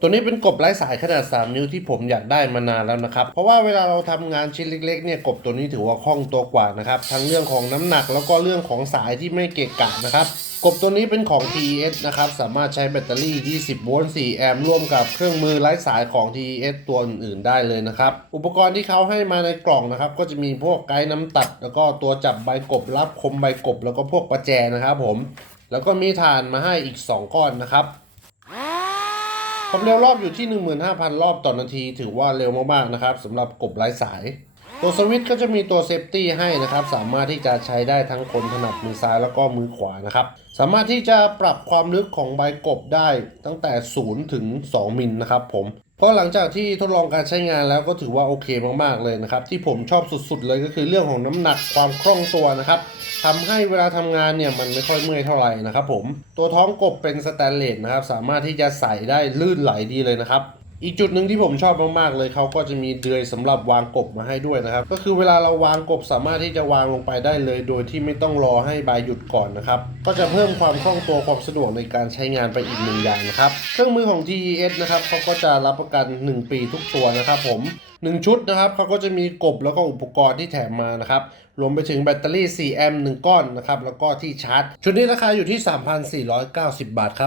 ตัวนี้เป็นกบไร้สายขนาด 3 นิ้วที่ผมอยากได้มานานแล้วนะครับ เพราะว่าเวลาเราทำงานชิ้นเล็กๆเนี่ยกบตัวนี้ถือว่าคล่องตัวกว่านะครับทั้งเรื่องของน้ำหนักแล้วก็เรื่องของสายที่ไม่เกะกะนะครับกบตัวนี้เป็นของ TES นะครับ สามารถใช้แบตเตอรี่ 20 โวลต์ 4 แอมป์ร่วมกับเครื่องมือไร้สายของ TES ตัวอื่นๆ ได้เลยนะครับ อุปกรณ์ที่เขาให้มาในกล่องนะครับ ก็จะมีพวกไกด์น้ำตัด แล้วก็ตัวจับใบกบรับคมใบกบ แล้วก็พวกประแจนะครับผม แล้วก็มีถ่านมาให้อีก 2 ก้อนนะครับ ความเร็วรอบอยู่ที่ 15,000 รอบต่อนาที ถือว่าเร็วมากๆนะครับสำหรับกบไร้สาย ตัวสวิตช์ก็จะมีตัวเซฟตี้ให้นะครับ สามารถที่จะใช้ได้ทั้งคนถนัดมือซ้ายแล้วก็มือขวานะครับ สามารถที่จะปรับความลึกของใบกบได้ตั้งแต่ 0 ถึง 2 มิลนะครับผมเพราะหลังจากที่ทดลองการใช้งานแล้วก็ถือว่าโอเคมากๆเลยนะครับ ที่ผมชอบสุดๆเลยก็คือเรื่องของน้ำหนักความคล่องตัวนะครับ ทำให้เวลาทำงานเนี่ยมันไม่ค่อยเมื่อยเท่าไหร่นะครับผม ตัวท้องกบเป็นสแตนเลสนะครับ สามารถที่จะใส่ได้ลื่นไหลดีเลยนะครับ อีกจุดหนึ่งที่ผมชอบมากๆเลยเขาก็จะมีเดือยสำหรับวางกบมาให้ด้วยนะครับ ก็คือเวลาเราวางกบสามารถที่จะวางลงไปได้เลย โดยที่ไม่ต้องรอให้ใบหยุดก่อนนะครับ ก็จะเพิ่มความคล่องตัวความสะดวกในการใช้งานไปอีกหนึ่งอย่างนะครับ เครื่องมือของ TES นะครับเขาก็จะรับประกัน 1 ปีทุกตัวนะครับผม1 ชุดนะครับเขาก็จะมีกบแล้วก็อุปกรณ์ที่แถมมานะครับรวมไปถึงแบตเตอรี่ 4 แอมป์1ก้อนนะครับแล้วก็ที่ชาร์จ ชุดนี้ราคาอยู่ที่ 3,490 บาทครับ